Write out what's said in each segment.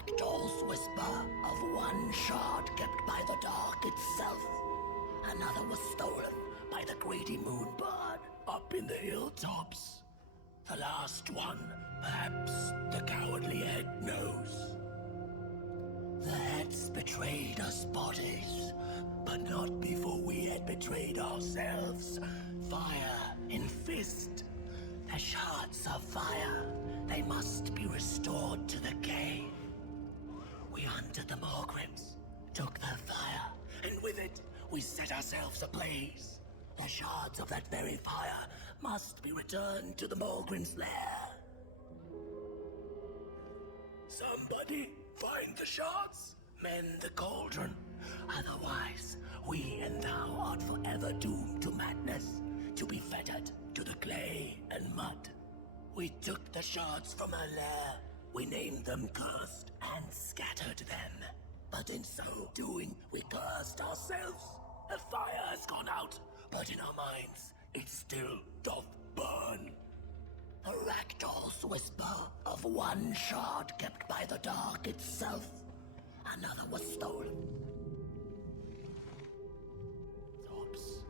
ragdoll's whisper of one shard kept by the dark itself. Another was stolen by the greedy moonbird up in the hilltops. The last one, perhaps the cowardly head knows. The heads betrayed us bodies, but not before we had betrayed ourselves. Fire in fist. The shards of fire. They must be restored to the cave. We hunted the Morgrims, took their fire, and with it, we set ourselves ablaze. The shards of that very fire must be returned to the Morgrim's lair. Somebody find the shards, mend the cauldron. Otherwise, we and thou art forever doomed to madness, to be fettered to the clay and mud. We took the shards from her lair. We named them cursed and scattered them. But in so doing, we cursed ourselves. The fire has gone out, but in our minds, it still doth burn. A ragdoll's whisper of one shard kept by the dark itself. Another was stolen. Thorps.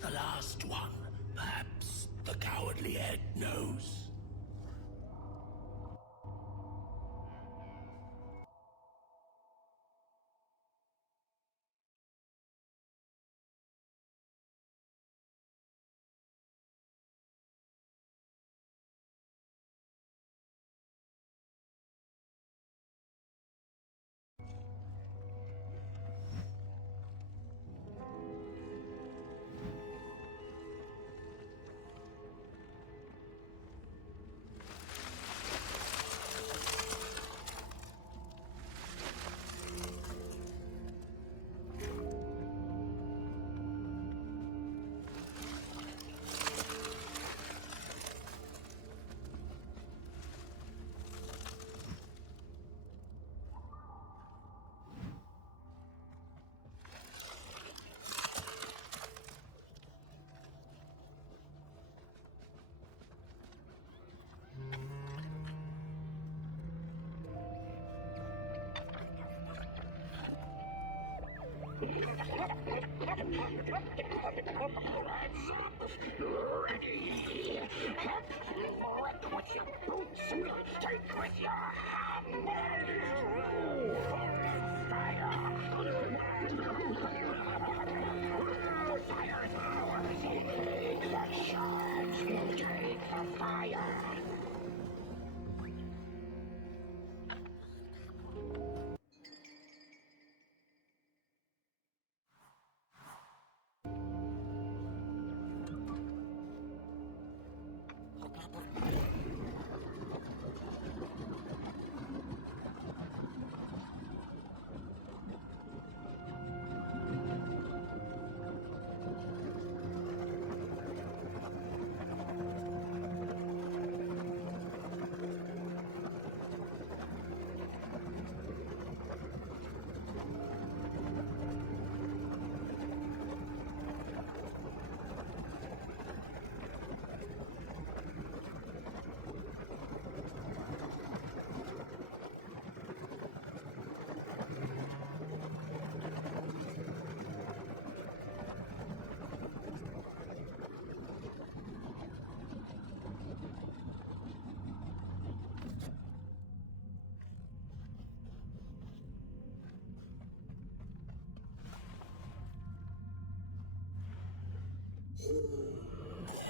The last one, perhaps the cowardly head knows. Ready! With your boots, take with your hammer! Fire! Fire is ours! The shards will take the fire!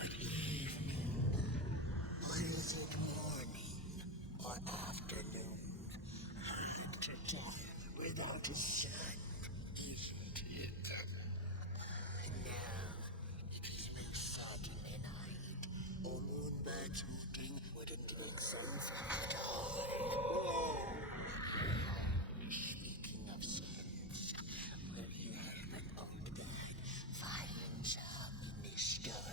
Good evening. Is it morning or afternoon? Hard to tell without a sun, isn't it? Now, it is most certainly night. Or moonbirds hooting wouldn't make sense at all. Speaking of sense, will you help an old guy find some in this store?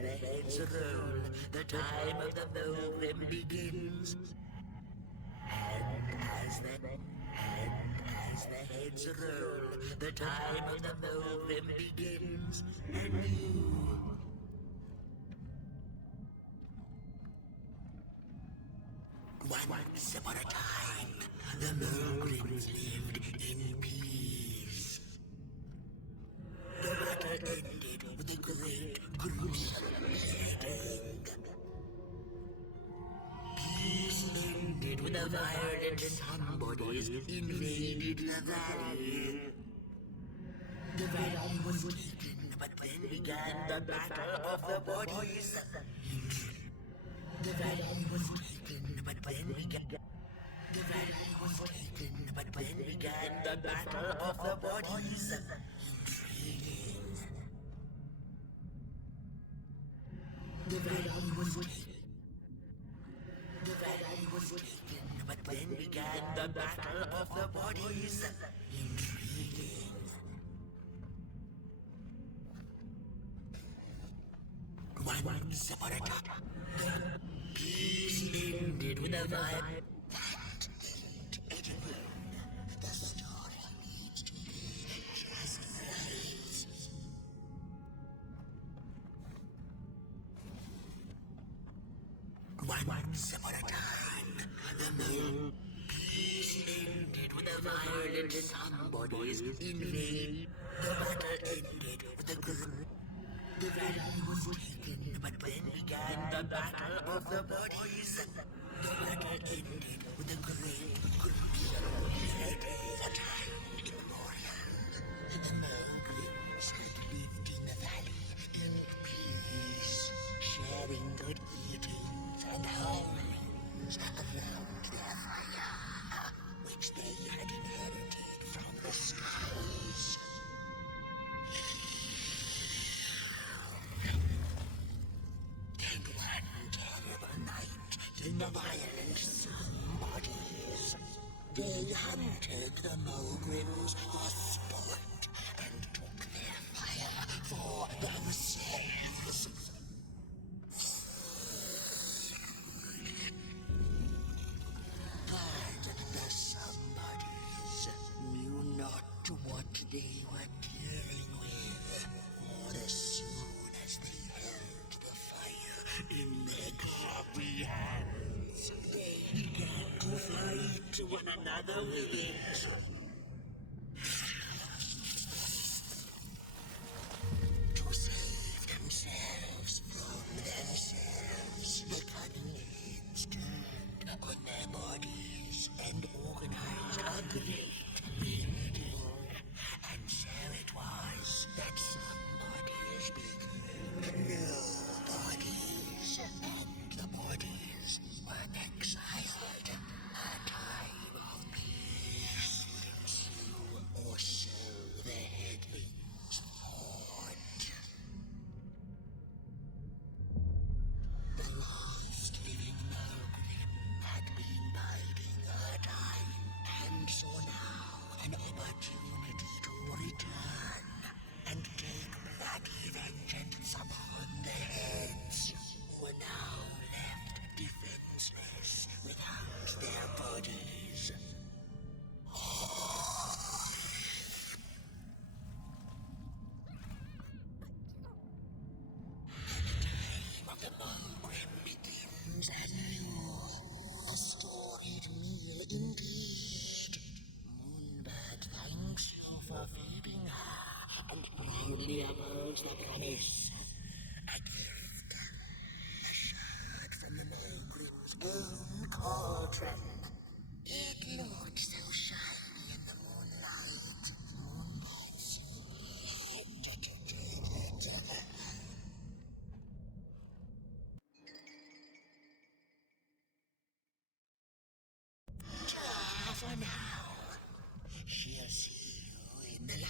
the heads roll, the time of the Milgram begins. And as the heads roll, the time of the Milgram begins. And you... Once upon a time, the Milgrams lived in peace. The battle ended with a great, gruesome beheading. Peace ended when the violent somebodies invaded the valley. The valley was taken, but then began the battle of the bodies. The valley was taken, but then began... The valley was taken, but then began the battle of the bodies. Intriguing. The valley was taken. The valley was taken, but then began the battle of the bodies. Intriguing. Once upon a time, peace ended with a violent... That isn't it alone. The story needs to be just right. Once upon a time, peace ended with a violent somebodies invade. The battle ended with a good... The valley was taken, but then began the battle of the bodies. The battle ended with a great, gruesome beheading. A time immemorial, the Milgrams had lived in the valley in peace, sharing good eatings and howlings around their fire, which they had inherited from the skies. And one terrible night, in the violent somebodies, they hunted the Milgrams for sport and took their fire for themselves. But the somebodies knew not what they were dealing with, for as soon as they held the fire in their grubby hands, they began to fight one another with it. To save themselves from themselves, the cunning heads turned on their bodies and organized a great meeting. And so it was that somebodies became nobodies, and the bodies were exiled. A time of peace would ensue, or so the headlings thought. The last living Milgram had been biding her time, and saw now an opportunity to return and take bloody vengeance upon the heads who were now left defenseless without their bodies. But the Milgram begins anew. A storied meal indeed. Moonbird thanks you for feeding her and proudly upholds the promise. A gift, a shard from the Milgram's own cauldron. It looked so shiny in the moonlight. Moonbird simply had to take it. For now, she'll see you in the light.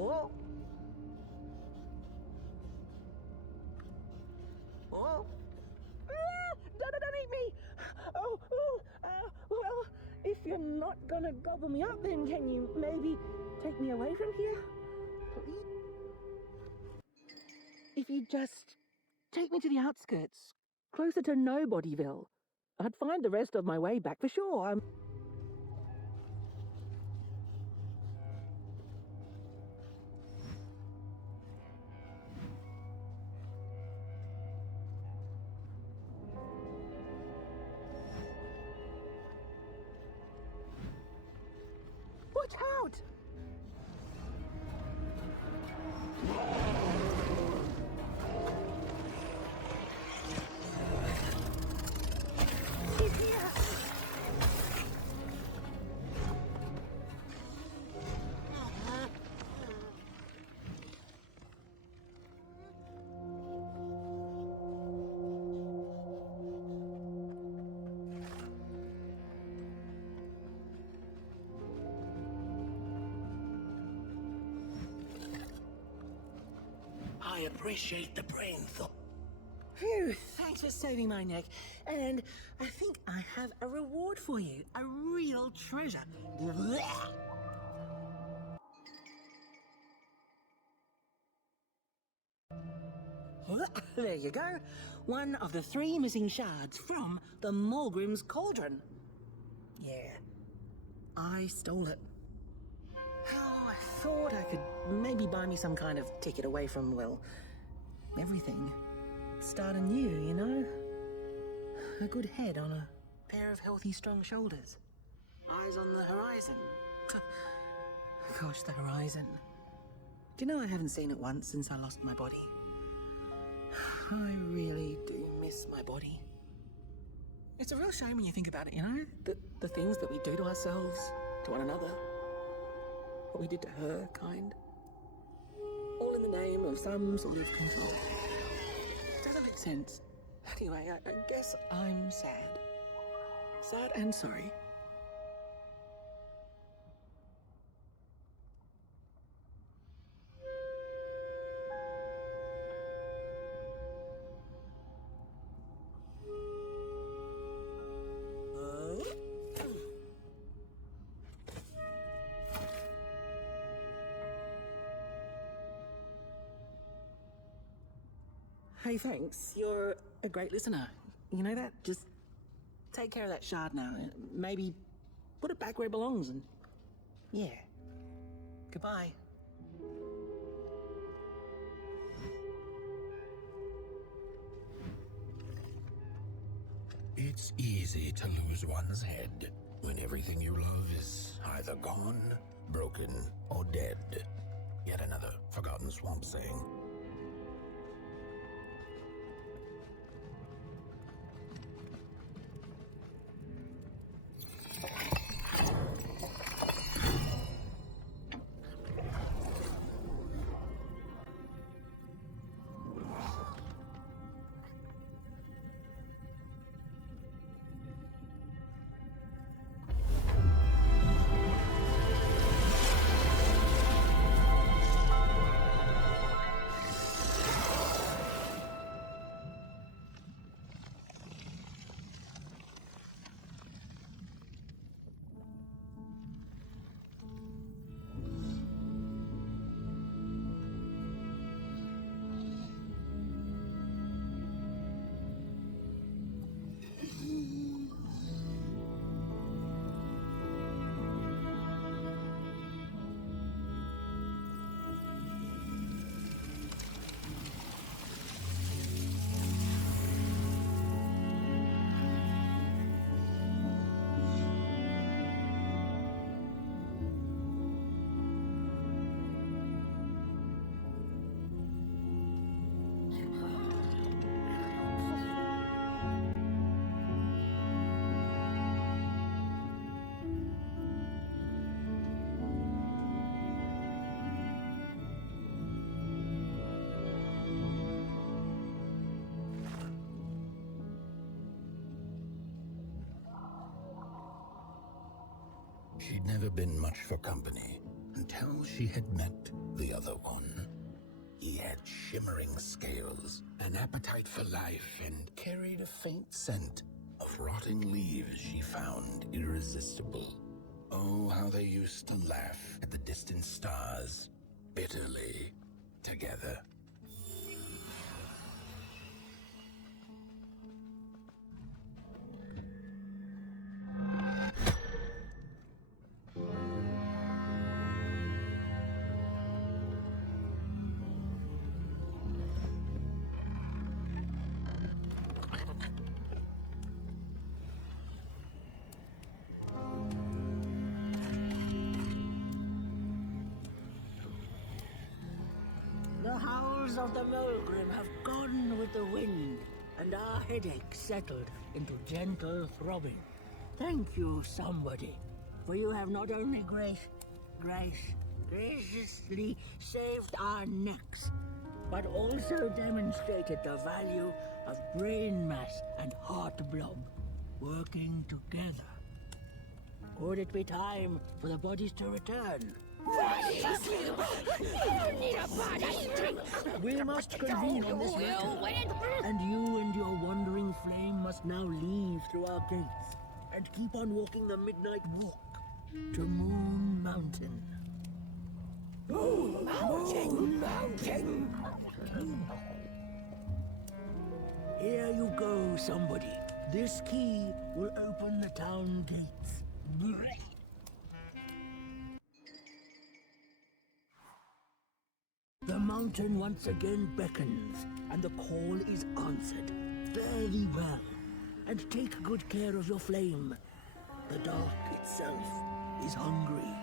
Oh. Oh. Don't eat me! Well, if you're not gonna gobble me up, then can you maybe take me away from here? Please? If you just take me to the outskirts, closer to Nobodyville, I'd find the rest of my way back for sure. Watch out! He's here! I appreciate the brain thought. Phew, thanks for saving my neck. And I think I have a reward for you. A real treasure. There you go. One of the 3 missing shards from the Mulgrim's Cauldron. Yeah, I stole it. Oh, I thought I could maybe buy me some kind of ticket away from, well, everything. Start anew, you know? A good head on a pair of healthy, strong shoulders. Eyes on the horizon. Gosh, the horizon. Do you know I haven't seen it once since I lost my body? I really do miss my body. It's a real shame when you think about it, you know? The things that we do to ourselves, to one another. What we did to her, kind. All in the name of some sort of control. Doesn't make sense. Anyway, I guess I'm sad. Sad and sorry. Hey, thanks. You're a great listener. You know that? Just take care of that shard now. Maybe put it back where it belongs and... yeah. Goodbye. It's easy to lose one's head when everything you love is either gone, broken, or dead. Yet another forgotten swamp saying. She'd never been much for company until she had met the other one. He had shimmering scales, an appetite for life, and carried a faint scent of rotting leaves she found irresistible. Oh, how they used to laugh at the distant stars, bitterly, together. The howls of the Mulgrim have gone with the wind, and our headaches settled into gentle throbbing. Thank you, somebody, for you have not only graciously saved our necks, but also demonstrated the value of brain mass and heart blob working together. Could it be time for the bodies to return? We must convene on this matter, and you and your wandering flame must now leave through our gates and keep on walking the midnight walk to Moon Mountain. Moon Mountain! Here you go, somebody. This key will open the town gates. The mountain once again beckons, and the call is answered. Very well. And take good care of your flame. The dark itself is hungry.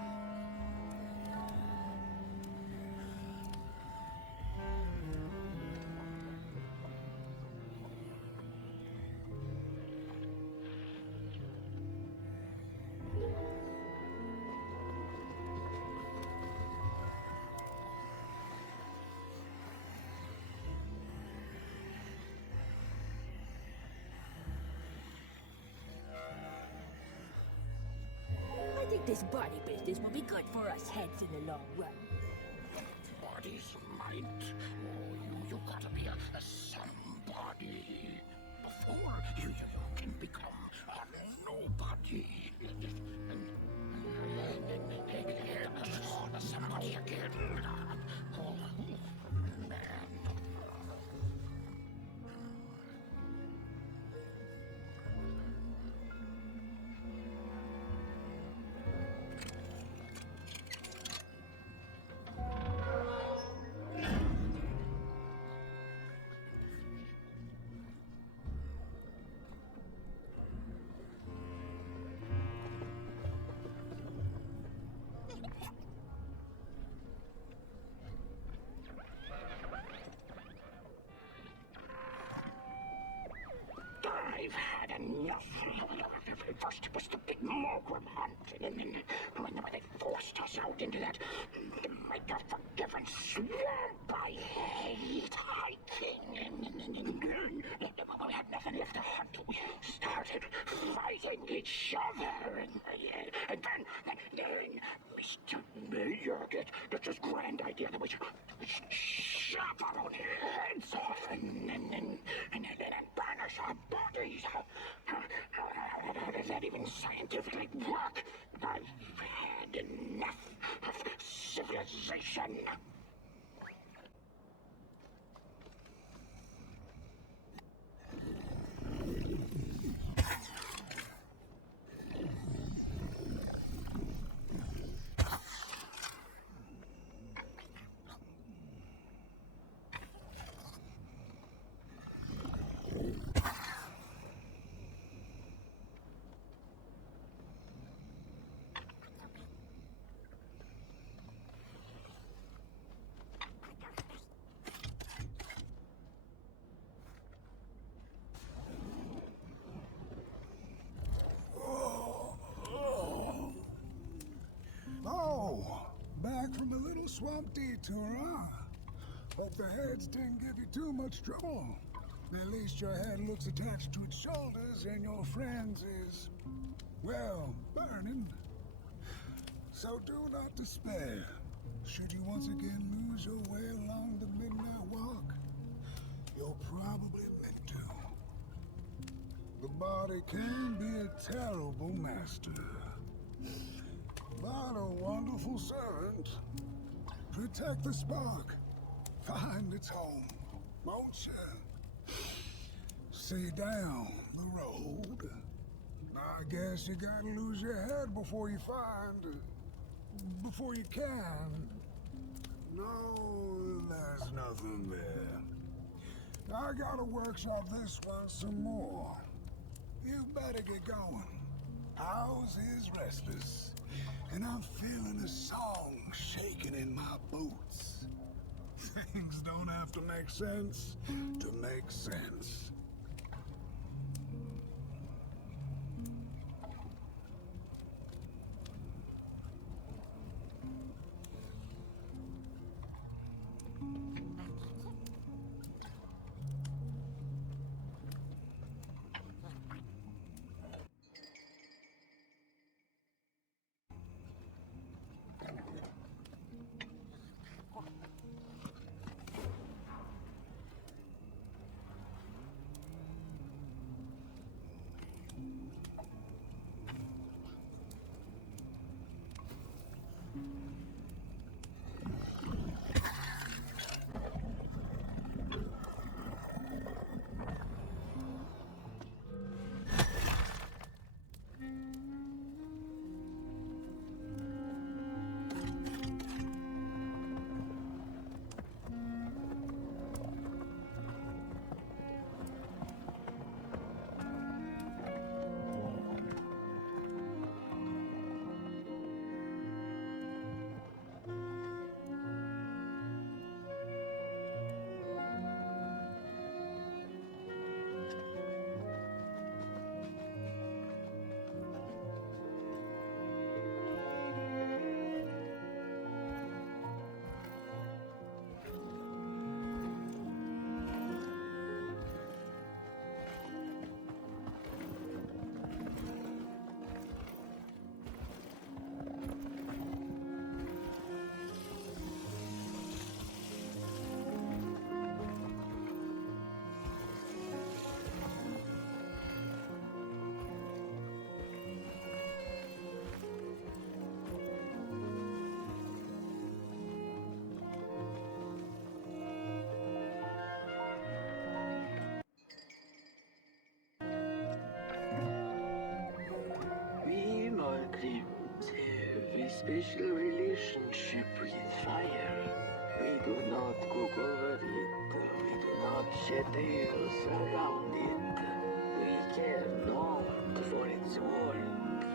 I think this body business will be good for us heads in the long run. Body's might. Oh, you gotta be a somebody before you can become a nobody. Somebody again. Oh, man. I've had enough. First it was the big Mulgrim hunt, and then when they forced us out into that forgiven swamp, I hate hiking. And then we had nothing left to hunt. We started fighting each other, and then Mr. Mayor gets this grand idea that we should chop our own heads off and then burnish our bodies. How does that even scientifically work? I've had enough of civilization. Back from a little swamp detour, huh? Hope the heads didn't give you too much trouble. At least your head looks attached to its shoulders and your friend's is, well, burning. So do not despair. Should you once again lose your way along the midnight walk, you're probably meant to. The body can be a terrible master, but a wonderful servant. Protect the spark. Find its home, won't you? See down the road. I guess you gotta lose your head before you before you can. No, there's nothing there. I gotta workshop this one some more. You better get going. House is restless, and I'm feeling a song shaking in my boots. Things don't have to make sense to make sense. We Margrims have a special relationship with fire. We do not cook over it. We do not shed tales around it. We care not for its warmth.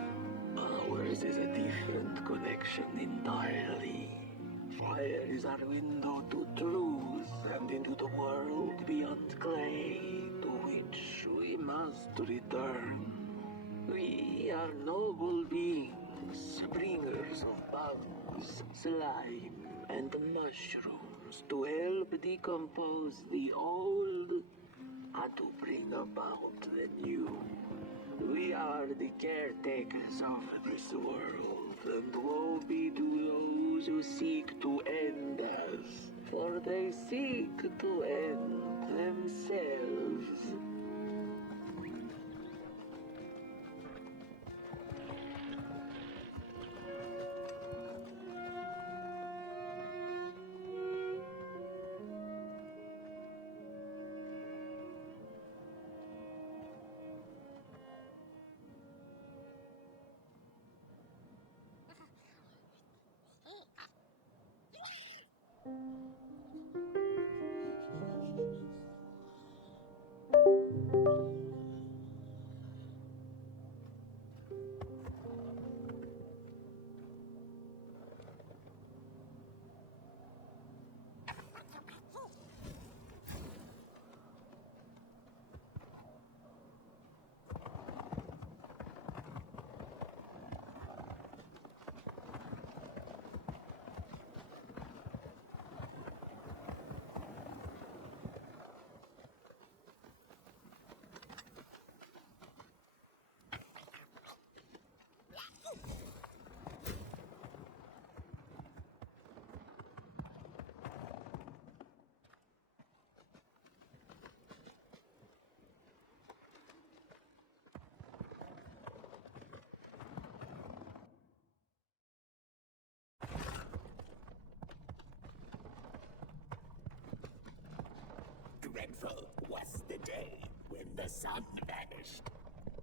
Ours is a different connection entirely. Fire is our window to truth and into the world beyond clay, to which we must return. We are noble beings, bringers of bugs, slime, and mushrooms to help decompose the old and to bring about the new. We are the caretakers of this world, and woe be to those who seek to end us, for they seek to end themselves. dreadful was the day when the sun vanished.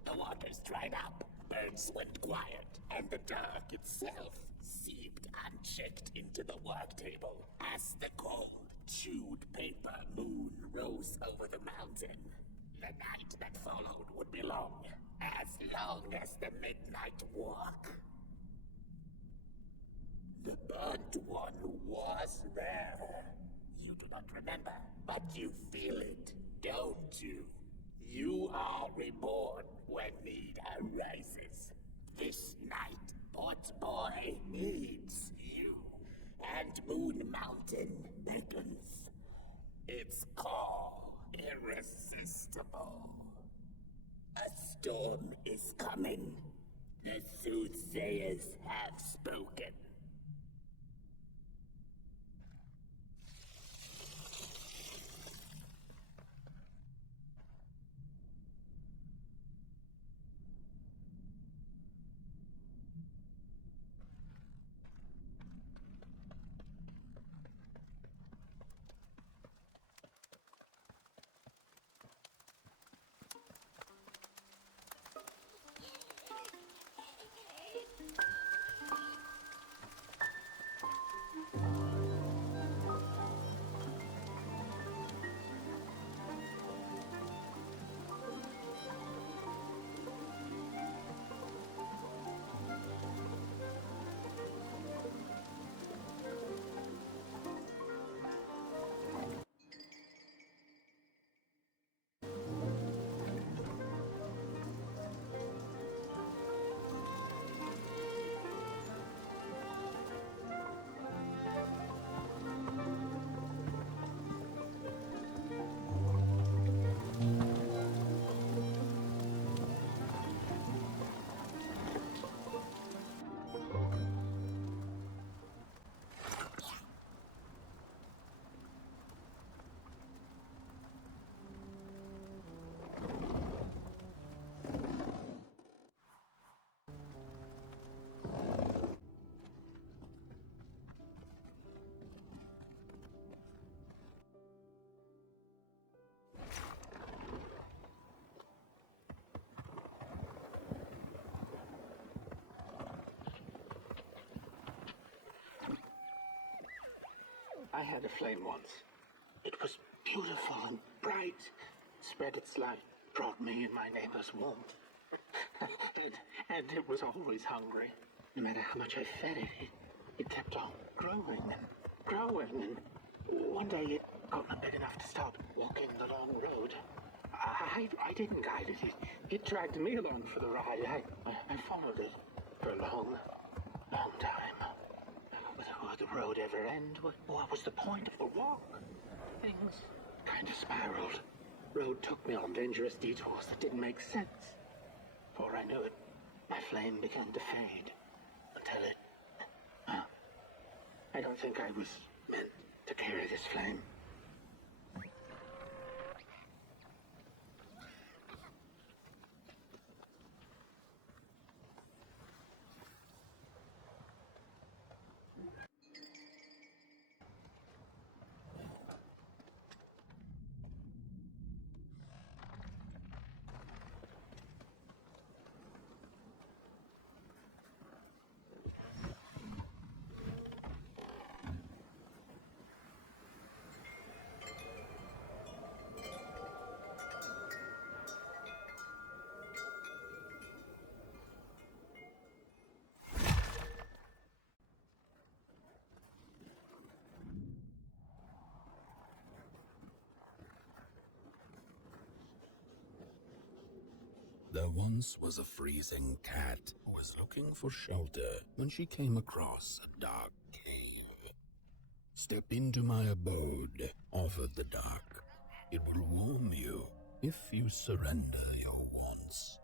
The waters dried up, birds went quiet, and the dark itself seeped unchecked into the work table as the cold, chewed paper moon rose over the mountain. The night that followed would be long as the midnight walk. The burnt one was rare. You do not remember, but you feel it, don't you? You are reborn when need arises. This night, Port Boy needs you, and Moon Mountain beckons. Its call irresistible. A storm is coming. The soothsayers have spoken. I had a flame once. It was beautiful and bright. Spread its light, brought me and my neighbors warmth. and it was always hungry. No matter how much I fed it, it kept on growing and growing. And one day it got big enough to start walking the long road. I didn't guide it. It dragged me along for the ride. I followed it for a long, long time. Would the road ever end? What was the point of the walk? Things kind of spiraled. Road took me on dangerous detours that didn't make sense. Before I knew it, my flame began to fade. Until it... I don't think I was meant to carry this flame. There once was a freezing cat who was looking for shelter when she came across a dark cave. Step into my abode, offered the dark. It will warm you if you surrender your wants.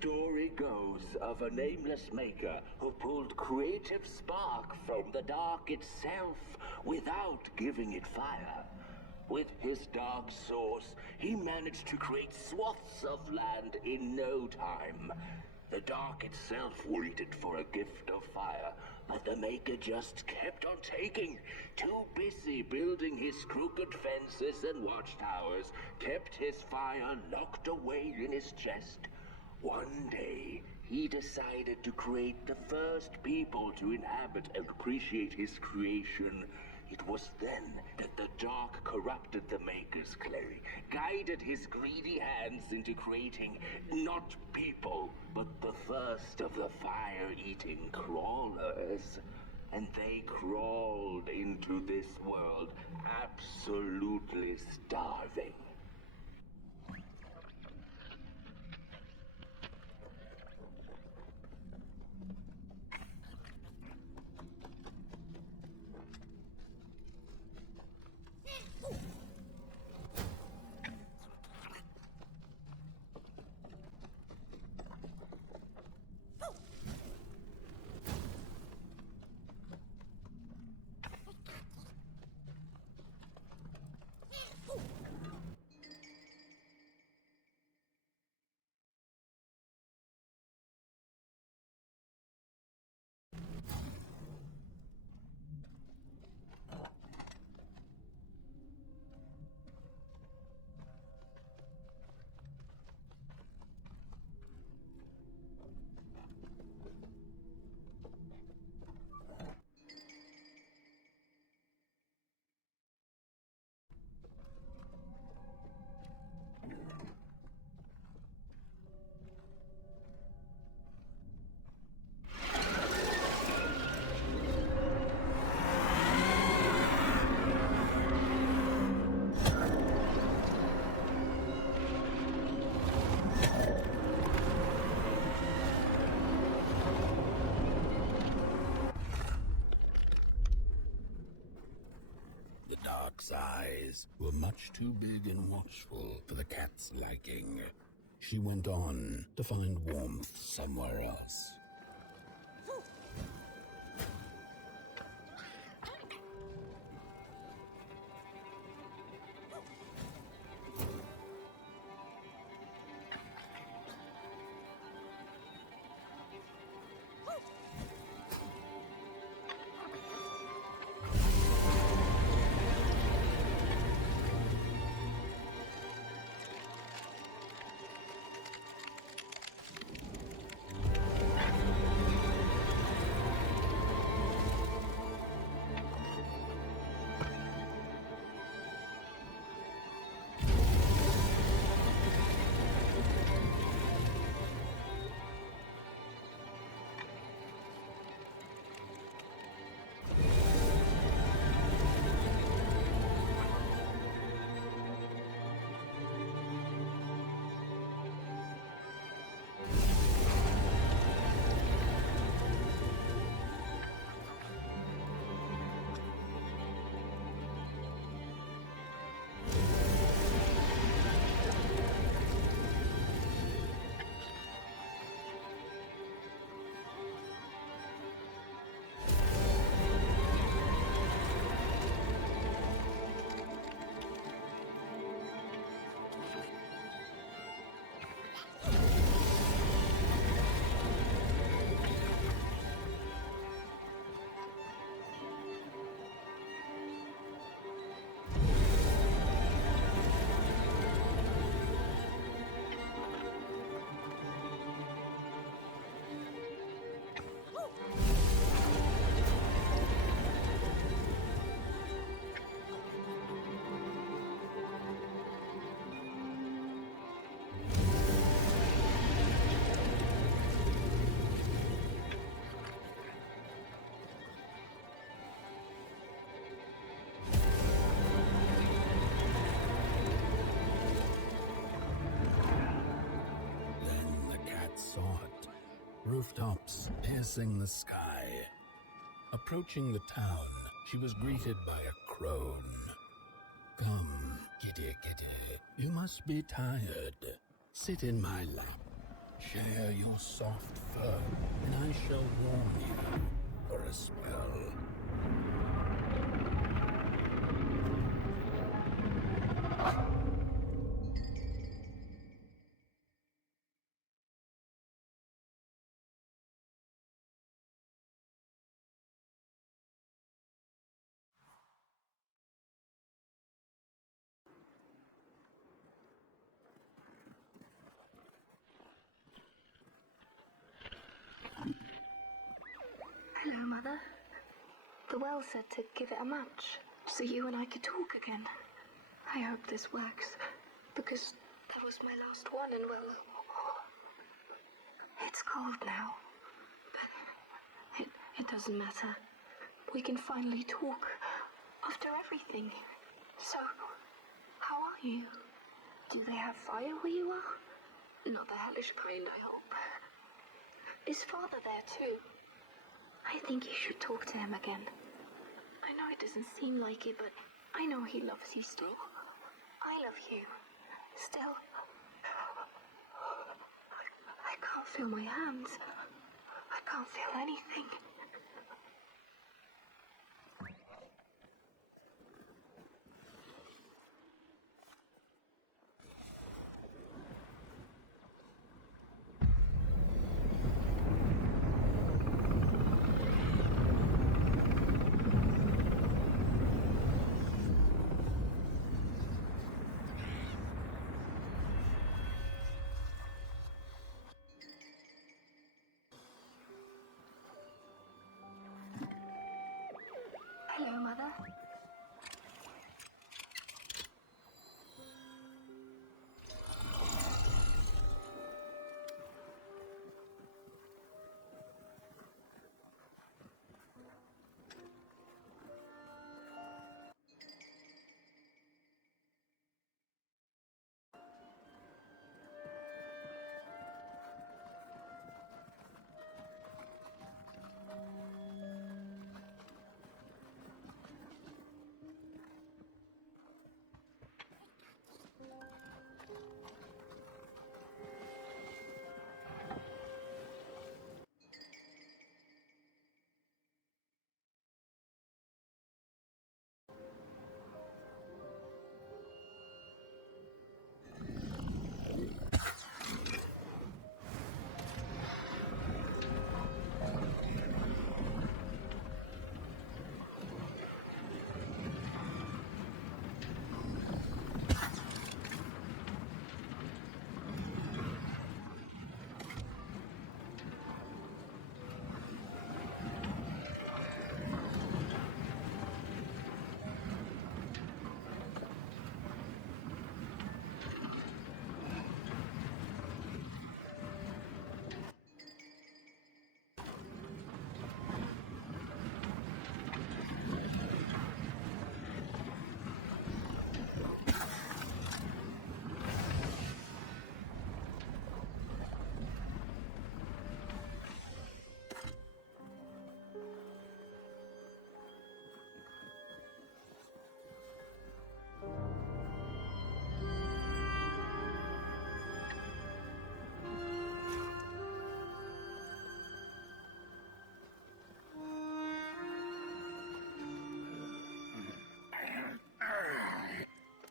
story goes of a nameless maker who pulled creative spark from the dark itself without giving it fire. With his dark source, he managed to create swaths of land in no time. The dark itself waited for a gift of fire, but the maker just kept on taking. Too busy building his crooked fences and watchtowers, kept his fire locked away in his chest. One day, he decided to create the first people to inhabit and appreciate his creation. It was then that the dark corrupted the maker's clay, guided his greedy hands into creating not people, but the first of the fire-eating crawlers. And they crawled into this world absolutely starving. The dark's eyes were much too big and watchful for the cat's liking. She went on to find warmth somewhere else. Rooftops piercing the sky. Approaching the town, she was greeted by a crone. "Come, kitty, kitty, you must be tired. Sit in my lap. Share your soft fur, and I shall warm you for a spell. Hello, Mother. The well said to give it a match, so you and I could talk again. I hope this works, because that was my last one, and well, it's cold now. But it doesn't matter. We can finally talk after everything. So, how are you? Do they have fire where you are? Not the hellish kind, I hope. Is Father there too? I think you should talk to him again. I know it doesn't seem like it, but I know he loves you still. I love you. Still. I can't feel my hands. I can't feel anything. Hello, Mother.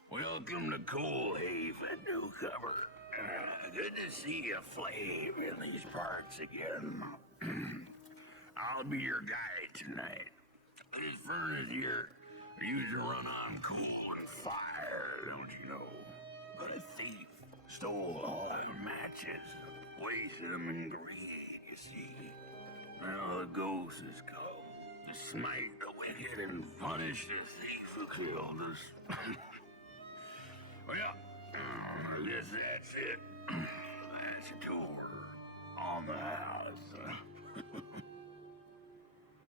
Welcome to Cool Haven, newcomer. Good to see you flame in these parts again. I'll be your guide tonight. This furnace here, I used to run on coal and fire, don't you know? But a thief stole all the matches, wasted them in greed, you see. Now the ghost has come to smite the wicked and punish the thief who killed us. Well, I guess that's it. That's a tour on the house.